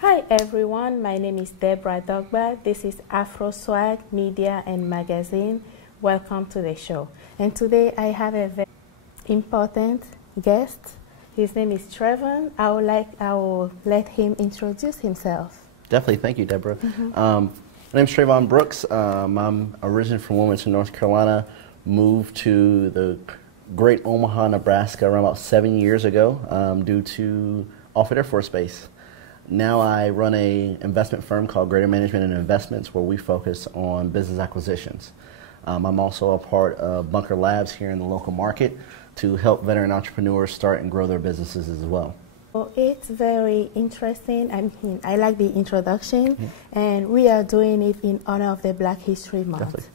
Hi everyone, my name is Deborah Dogba. This is Afro Swag Media and Magazine. Welcome to the show. And today I have a very important guest. His name is Trevon. I will let him introduce himself. Definitely, thank you, Deborah. My name's Trevon Brooks. I'm originally from Wilmington, North Carolina. Moved to the great Omaha, Nebraska around about 7 years ago due to Offutt Air Force Base. Now I run a investment firm called Greater Management and Investments where we focus on business acquisitions. I'm also a part of Bunker Labs here in the local market to help veteran entrepreneurs start and grow their businesses as well. Well, it's very interesting. I like the introduction, and we are doing it in honor of the Black History Month.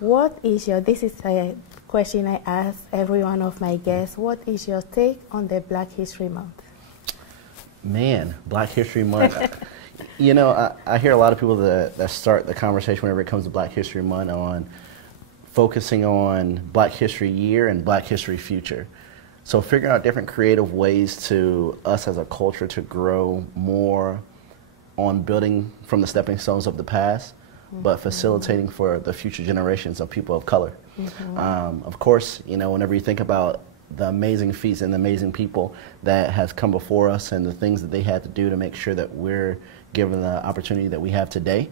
Definitely. This is a question I ask every one of my guests. What is your take on the Black History Month? Man, Black History Month. You know, I hear a lot of people that start the conversation whenever it comes to Black History Month on focusing on Black History Year and Black History Future. So figuring out different creative ways to us as a culture to grow more on building from the stepping stones of the past, but facilitating for the future generations of people of color. Of course, you know, whenever you think about the amazing feats and the amazing people that has come before us and the things that they had to do to make sure that we're given the opportunity that we have today,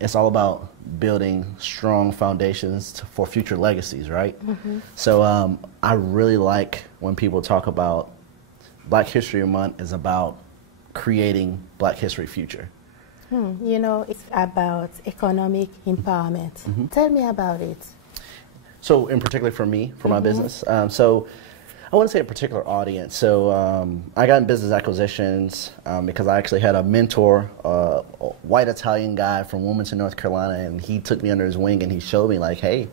it's all about building strong foundations for future legacies, right? So I really like when people talk about Black History Month is about creating Black History Future. You know, it's about economic empowerment. Tell me about it. So in particular for me, for my business, so I wouldn't say a particular audience. So I got in business acquisitions because I actually had a mentor, a white Italian guy from Wilmington, North Carolina, and he took me under his wing and he showed me like, hey,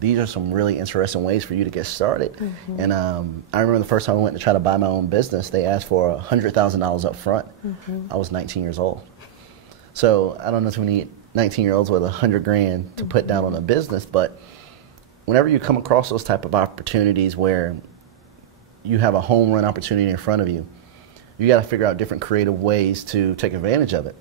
these are some really interesting ways for you to get started. And I remember the first time I went to try to buy my own business, they asked for $100,000 up front. I was 19 years old. So I don't know too many 19-year-olds with $100 grand to put down on a business, but whenever you come across those type of opportunities where you have a home run opportunity in front of you, you got to figure out different creative ways to take advantage of it.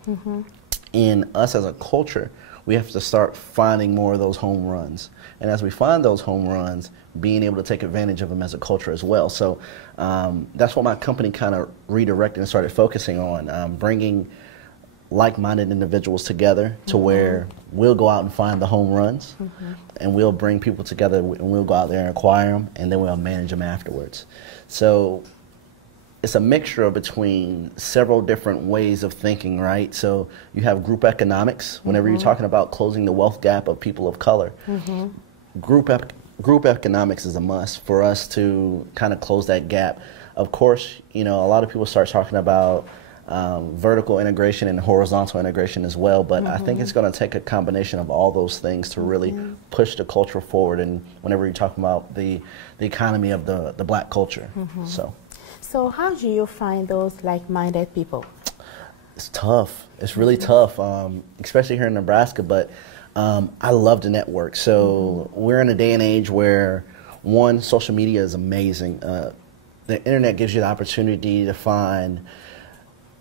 And us as a culture, we have to start finding more of those home runs. And as we find those home runs, being able to take advantage of them as a culture as well. So that's what my company kind of redirected and started focusing on, bringing like-minded individuals together to where we'll go out and find the home runs and we'll bring people together and we'll go out there and acquire them and then we'll manage them afterwards. So it's a mixture between several different ways of thinking, right? So you have group economics whenever you're talking about closing the wealth gap of people of color. Group economics is a must for us to kind of close that gap. Of course, you know, a lot of people start talking about vertical integration and horizontal integration as well, but I think it's going to take a combination of all those things to really push the culture forward. And whenever you're talking about the economy of the Black culture, So how do you find those like-minded people? It's tough. It's really tough, especially here in Nebraska. But I love to network. So we're in a day and age where one, social media is amazing. The internet gives you the opportunity to find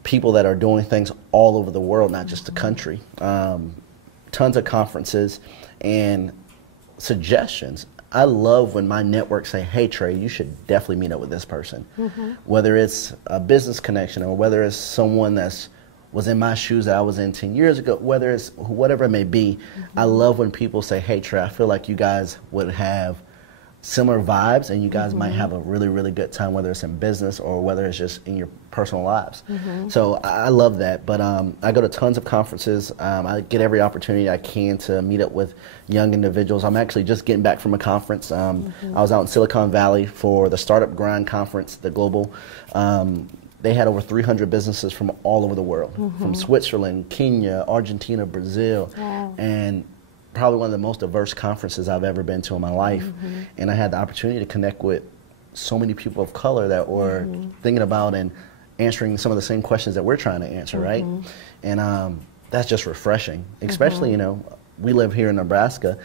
people that are doing things all over the world, not just the country. Tons of conferences and suggestions. I love when my network say, hey, Trey, you should definitely meet up with this person. Whether it's a business connection or whether it's someone that's was in my shoes that I was in 10 years ago, whether it's whatever it may be. I love when people say, hey, Trey, I feel like you guys would have similar vibes and you guys might have a really, really good time, whether it's in business or whether it's just in your personal lives. So I love that. But I go to tons of conferences. I get every opportunity I can to meet up with young individuals. I'm actually just getting back from a conference. I was out in Silicon Valley for the Startup Grind Conference, the global. They had over 300 businesses from all over the world, from Switzerland, Kenya, Argentina, Brazil, and probably one of the most diverse conferences I've ever been to in my life. And I had the opportunity to connect with so many people of color that were thinking about and answering some of the same questions that we're trying to answer, right? And that's just refreshing, especially, you know, we live here in Nebraska.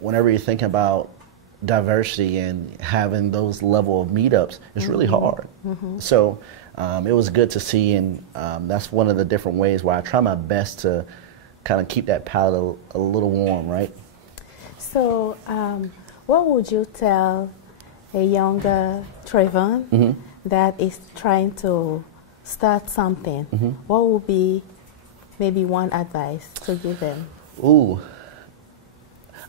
Whenever you're thinking about diversity and having those level of meetups is really hard. So it was good to see, and that's one of the different ways where I try my best to kind of keep that palate a little warm, right? So, what would you tell a younger Trayvon that is trying to start something? What would be maybe one advice to give them? Ooh,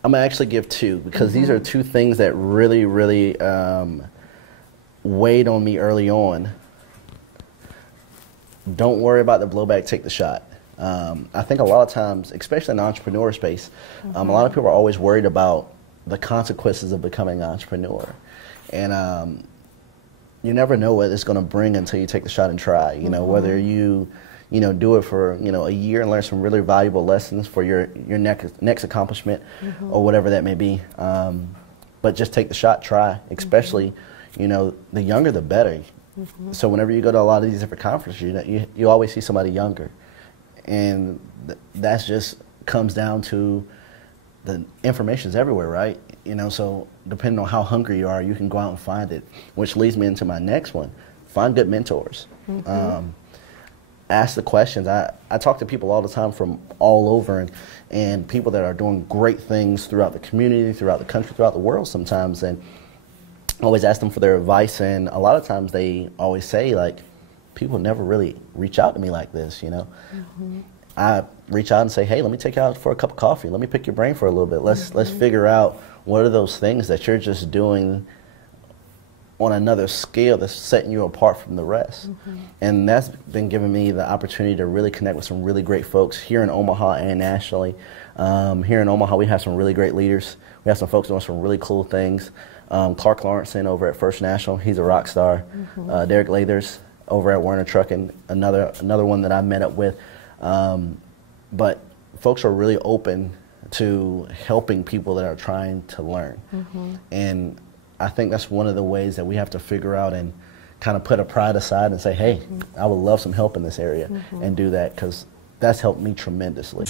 I'm gonna actually give two, because these are two things that really, really weighed on me early on. Don't worry about the blowback, take the shot. I think a lot of times, especially in the entrepreneur space, a lot of people are always worried about the consequences of becoming an entrepreneur. And you never know what it's going to bring until you take the shot and try. You know, whether you do it for, a year and learn some really valuable lessons for your next accomplishment or whatever that may be. But just take the shot, try, especially, the younger the better. So whenever you go to a lot of these different conferences, you always see somebody younger. And that just comes down to the information's everywhere, right? So depending on how hungry you are, you can go out and find it, which leads me into my next one. Find good mentors. Ask the questions. I talk to people all the time from all over, and people that are doing great things throughout the community, throughout the country, throughout the world sometimes, and I always ask them for their advice, and a lot of times they always say, like, people never really reach out to me like this, I reach out and say, hey, let me take you out for a cup of coffee. Let me pick your brain for a little bit. Let's figure out what are those things that you're just doing on another scale that's setting you apart from the rest. And that's been giving me the opportunity to really connect with some really great folks here in Omaha and nationally. Here in Omaha, we have some really great leaders. We have some folks doing some really cool things. Clark Lawrenson over at First National, he's a rock star. Derek Lathers over at Werner Trucking, another one that I met up with. But folks are really open to helping people that are trying to learn. And I think that's one of the ways that we have to figure out and kind of put a pride aside and say, hey, I would love some help in this area, and do that, because that's helped me tremendously.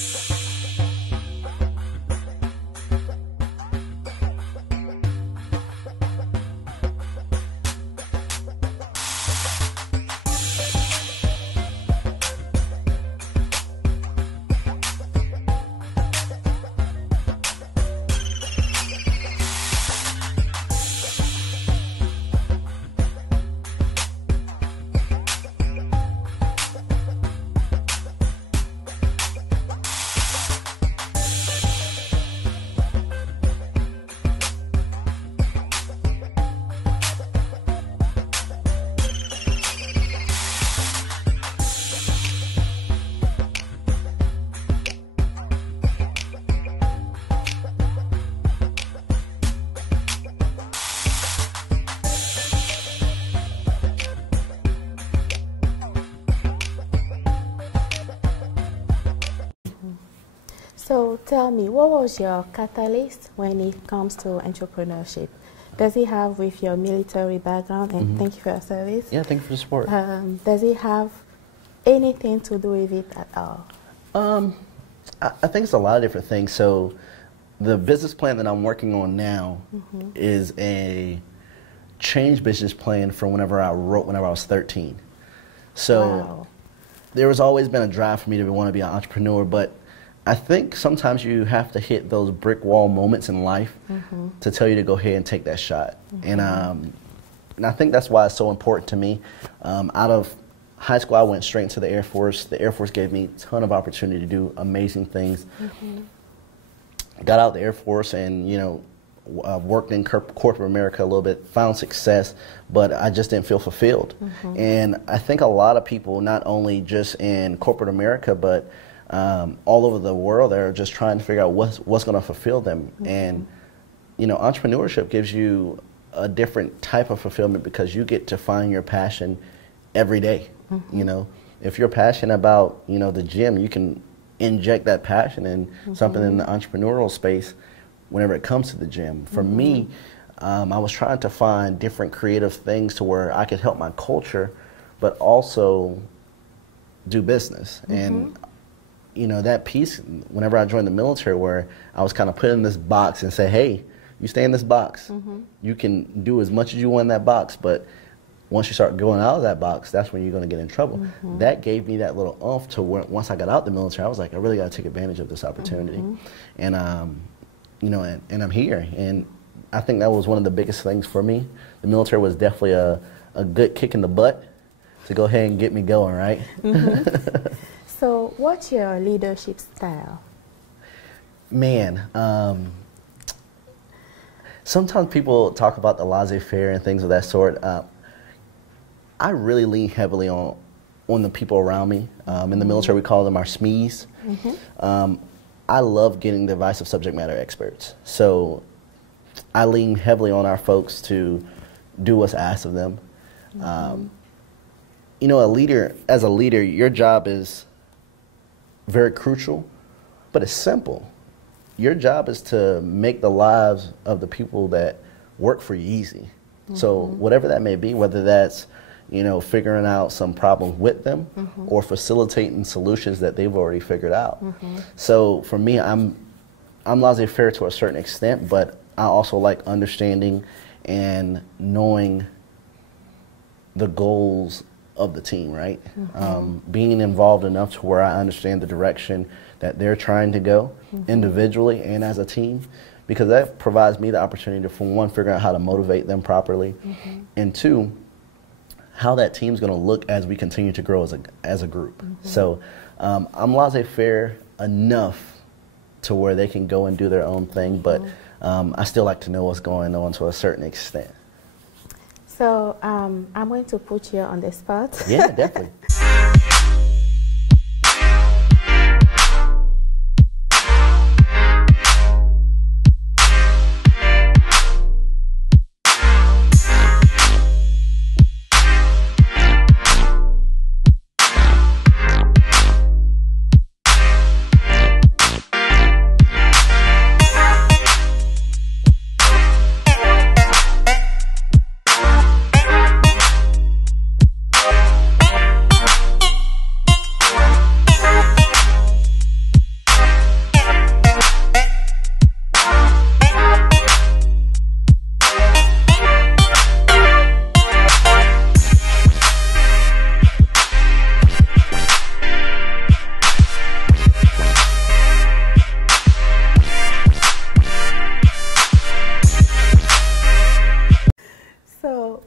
So tell me, what was your catalyst when it comes to entrepreneurship? Does it have with your military background, and thank you for your service? Yeah, thank you for the support. Does it have anything to do with it at all? I think it's a lot of different things. So the business plan that I'm working on now is a change business plan from whenever I was 13. So there has always been a drive for me to want to be an entrepreneur, but I think sometimes you have to hit those brick wall moments in life to tell you to go ahead and take that shot. And I think that's why it's so important to me. Out of high school, I went straight into the Air Force. The Air Force gave me a ton of opportunity to do amazing things. Got out of the Air Force and, worked in corporate America a little bit, found success, but I just didn't feel fulfilled. And I think a lot of people, not only just in corporate America, but all over the world, they're just trying to figure out what's going to fulfill them. And, entrepreneurship gives you a different type of fulfillment because you get to find your passion every day. If you're passionate about, the gym, you can inject that passion in something in the entrepreneurial space whenever it comes to the gym. For me, I was trying to find different creative things to where I could help my culture, but also do business. And that piece, whenever I joined the military, where I was kind of put in this box and say, hey, you stay in this box. You can do as much as you want in that box, but once you start going out of that box, that's when you're going to get in trouble. That gave me that little oomph to where once I got out the military, I was like, I really got to take advantage of this opportunity. And, you know, and I'm here. And I think that was one of the biggest things for me. The military was definitely a good kick in the butt to go ahead and get me going, right? So what's your leadership style? Man, sometimes people talk about the laissez-faire and things of that sort. I really lean heavily on the people around me. In the military, we call them our SMEs. I love getting the advice of subject matter experts. So I lean heavily on our folks to do what's asked of them. You know, as a leader, your job is very crucial, but it's simple. Your job is to make the lives of the people that work for you easy. So whatever that may be, whether that's, you know, figuring out some problems with them or facilitating solutions that they've already figured out. So for me, I'm laissez-faire to a certain extent, but I also like understanding and knowing the goals of the team, right? Being involved enough to where I understand the direction that they're trying to go individually and as a team, because that provides me the opportunity to, for one, figure out how to motivate them properly, and two, how that team's going to look as we continue to grow as a group. So I'm laissez-faire enough to where they can go and do their own thing, but I still like to know what's going on to a certain extent. So I'm going to put you on the spot. Yeah, definitely.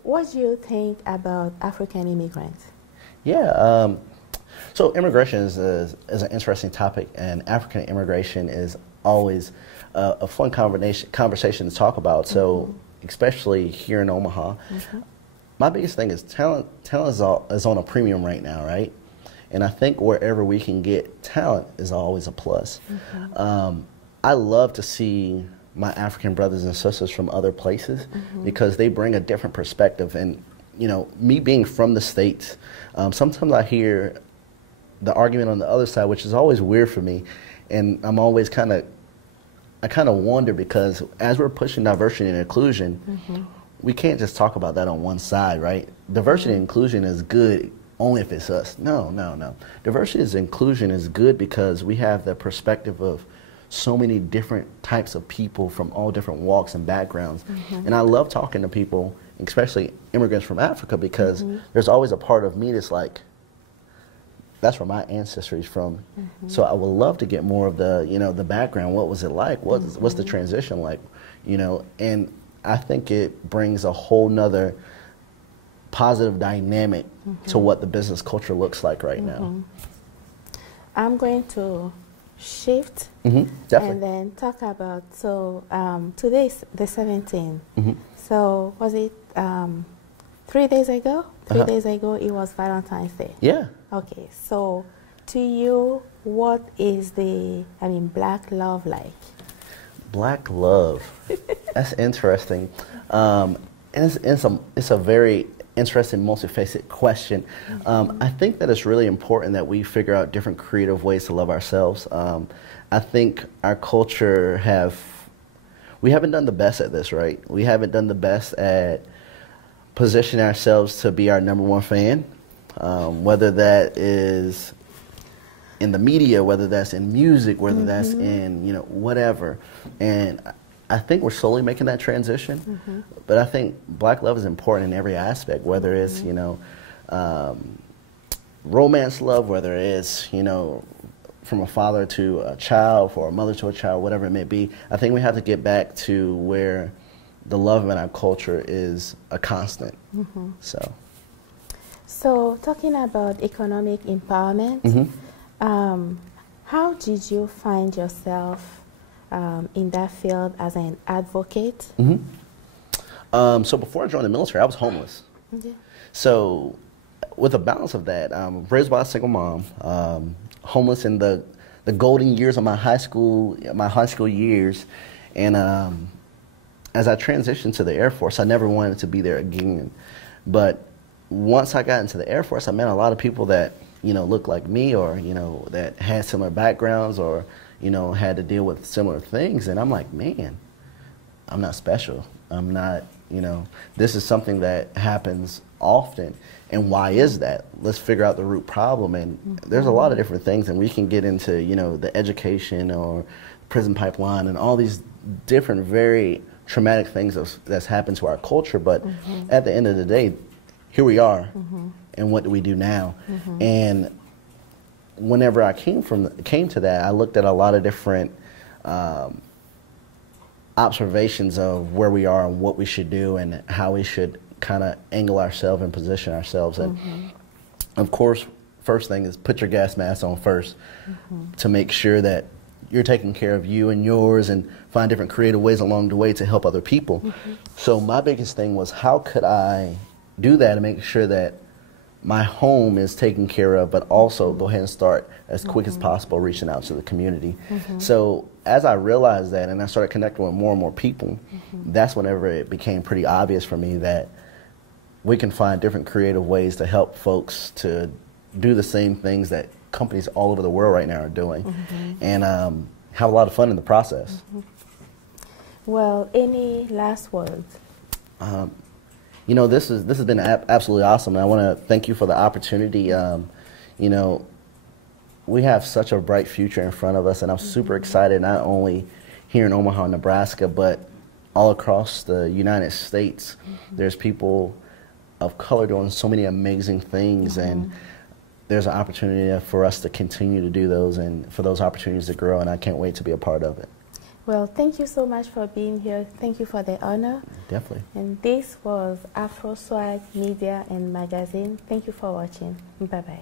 What do you think about African immigrants? Yeah, so immigration is an interesting topic, and African immigration is always a fun conversation to talk about. So, especially here in Omaha, my biggest thing is talent is on a premium right now, right? And I think wherever we can get talent is always a plus. I love to see my African brothers and sisters from other places because they bring a different perspective. And, you know, me being from the States, sometimes I hear the argument on the other side, which is always weird for me. And I'm always I kind of wonder, because as we're pushing diversity and inclusion, we can't just talk about that on one side, right? Diversity and inclusion is good only if it's us. No, no, no. Diversity and inclusion is good because we have the perspective of so many different types of people from all different walks and backgrounds. And I love talking to people, especially immigrants from Africa, because there's always a part of me that's like, that's where my ancestry is from. So I would love to get more of the, you know, the background. What was it like? What's the transition like? You know, and I think it brings a whole nother positive dynamic to what the business culture looks like right now. I'm going to shift definitely. and then talk about, so today is the 17th. So was it 3 days ago? 3 days ago it was Valentine's Day. Yeah. Okay, so to you, what is Black love like? Black love. That's interesting. And it's a very interesting, multifaceted question. I think that it's really important that we figure out different creative ways to love ourselves. I think our culture we haven't done the best at this, right? We haven't done the best at positioning ourselves to be our #1 fan, whether that is in the media, whether that's in music, whether that's in, you know, whatever. And I think we're slowly making that transition, but I think black love is important in every aspect, whether it's, you know, romance love, whether it's, you know, from a father to a child, for a mother to a child, whatever it may be. I think we have to get back to where the love in our culture is a constant. So talking about economic empowerment, how did you find yourself in that field as an advocate? So before I joined the military, I was homeless. So with a balance of that, raised by a single mom, homeless in the golden years of my high school years, and as I transitioned to the Air Force, I never wanted to be there again. But once I got into the Air Force, I met a lot of people that, you know, looked like me, or, you know, that had similar backgrounds, or, you know, had to deal with similar things. And I'm like, man, I'm not special. I'm not, you know, this is something that happens often. And why is that? Let's figure out the root problem. And there's a lot of different things, and we can get into, you know, the education or prison pipeline and all these different very traumatic things that's happened to our culture. But at the end of the day, here we are, and what do we do now? And whenever I came to that, I looked at a lot of different observations of where we are and what we should do and how we should kind of angle ourselves and position ourselves. And of course, first thing is put your gas mask on first to make sure that you're taking care of you and yours, and find different creative ways along the way to help other people. So my biggest thing was, how could I do that and make sure that my home is taken care of, but also go ahead and start as quick as possible reaching out to the community. So as I realized that, and I started connecting with more and more people, that's whenever it became pretty obvious for me that we can find different creative ways to help folks to do the same things that companies all over the world right now are doing, and have a lot of fun in the process. Well, any last words? You know, this has been absolutely awesome, and I want to thank you for the opportunity. You know, we have such a bright future in front of us, and I'm super excited, not only here in Omaha, Nebraska, but all across the United States. There's people of color doing so many amazing things, and there's an opportunity for us to continue to do those, and for those opportunities to grow, and I can't wait to be a part of it. Well, thank you so much for being here. Thank you for the honor. Definitely. And this was Afro Swag Media and Magazine. Thank you for watching. Bye-bye.